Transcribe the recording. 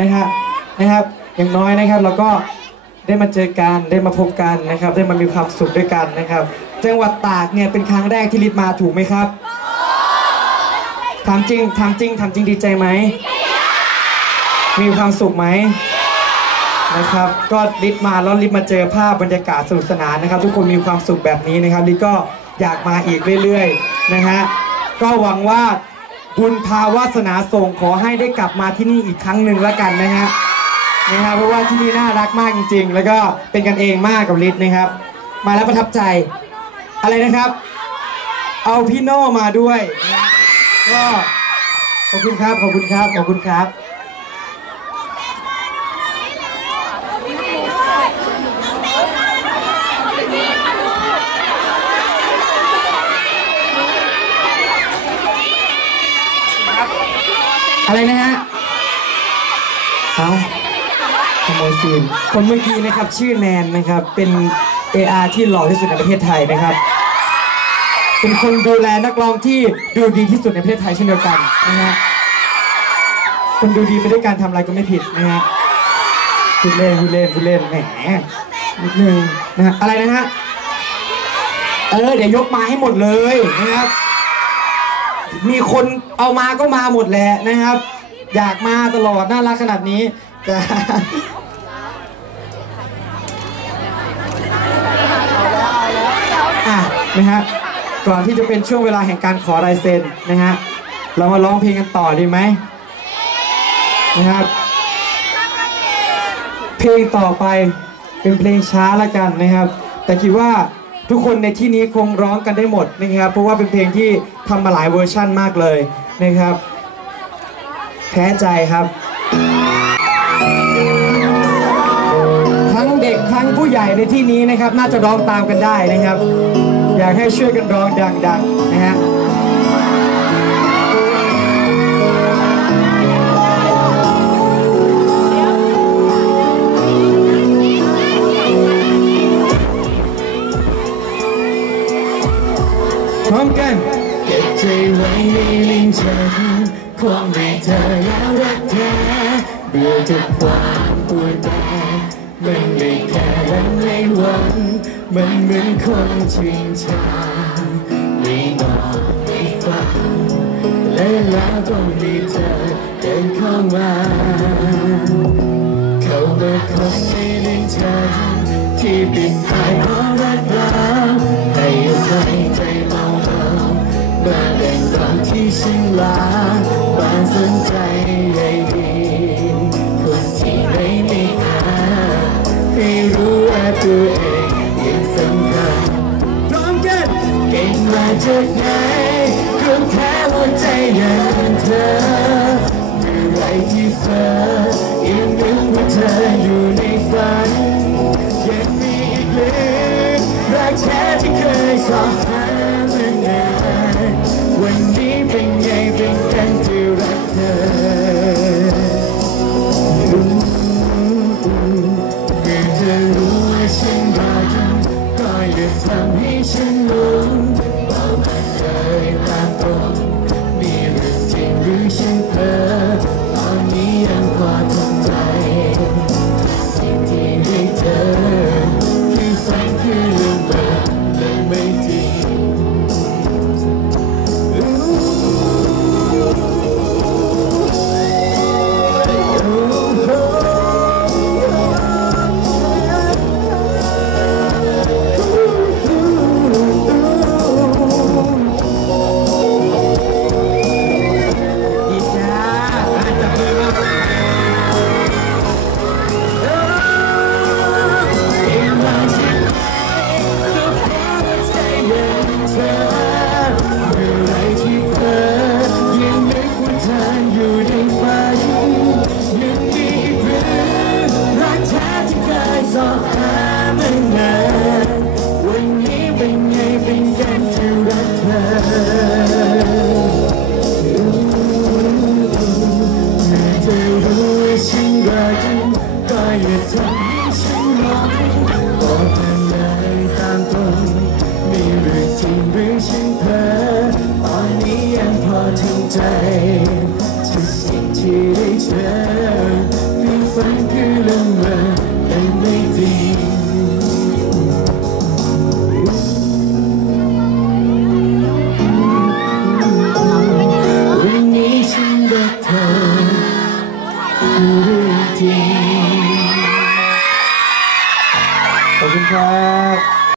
นะครับนะครับ อย่างน้อยนะครับเราก็ได้มาเจอกันได้มาพบกันนะครับ ได้มามีความสุขด้วยกันนะครับ จังหวัดตากเนี่ยเป็นครั้งแรกที่ลิศมาถูกไหมครับถามจริงถามจริงถามจริงดีใจไหมมีความสุขไหมนะครับ ก็ลิศมาแล้วลิศมาเจอภาพบรรยากาศสนุกสนานนะครับ ทุกคนมีความสุขแบบนี้นะครับลิศก็อยากมาอีกเรื่อยๆนะฮะก็หวังว่า บุญภาวาสนาส่งขอให้ได้กลับมาที่นี่อีกครั้งหนึ่งแล้วกันนะฮะนะครับเพราะว่าที่นี่น่ารักมากจริง ๆ แล้วก็เป็นกันเองมากกับลิศนะครับ มาแล้วประทับใจ อะไรนะครับ เอาพี่โน่มาด้วย ก็ขอบคุณครับขอบคุณครับขอบคุณครับ อะไรนะฮะเอาขโมยซีนคนเมื่อกี้นะครับชื่อแนนนะครับเป็น AR ที่หล่อที่สุดในประเทศไทยนะครับ เป็นคนดูแลนักร้องที่ดูดีที่สุดในประเทศไทยเช่นเดียวกันนะฮะคนดูดีไปด้วยการทำอะไรก็ไม่ผิดนะฮะพูดเล่นพูดเล่นพูดเล่นแหมนิดนึงนะฮะอะไรนะฮะเออเดี๋ยวยกมาให้หมดเลยนะครับ มีคนเอามาก็มาหมดแหละนะครับ อยากมาตลอดน่ารักขนาดนี้จะอะนะฮะก่อนที่จะเป็นช่วงเวลาแห่งการขอลายเซ็นนะฮะเรามาร้องเพลงกันต่อดีไหมนะครับ เพลงต่อไปเป็นเพลงช้าละกันนะครับ แต่คิดว่า ทุกคนในที่นี้คงร้องกันได้หมดนะครับ เพราะว่าเป็นเพลงที่ทำมาหลายเวอร์ชั่นมากเลยนะครับ แพ้ใจครับ ทั้งเด็กทั้งผู้ใหญ่ในที่นี้นะครับ น่าจะร้องตามกันได้นะครับ อยากให้ช่วยกันร้องดังๆนะฮะ ร้อมกัน เก็บใจไว้ในลิ้นชักความในเธอแล้วรักแท้เบื่อทุกความปวดแดมันไม่แค่และไม่หวังมันเหมือนคนชิงชาไม่นอนไม่ฟังและแล้วก็มีเธอเดินเข้ามาเขาเป็นคนในลิ้นชักที่ปิดหาย ลาบางสนใจใยดีคนที่ไม่มีค่าให้รู้ว่าตัวเองยังสำคัญพร้อมกันเก่งมาจากไหนก็แค่หัวใจอย่างเธอเมื่อไรที่เธอยังนึกว่าเธออยู่ในฝันยังมีอีกหรือรักแท้ที่เคยสอบหา ริ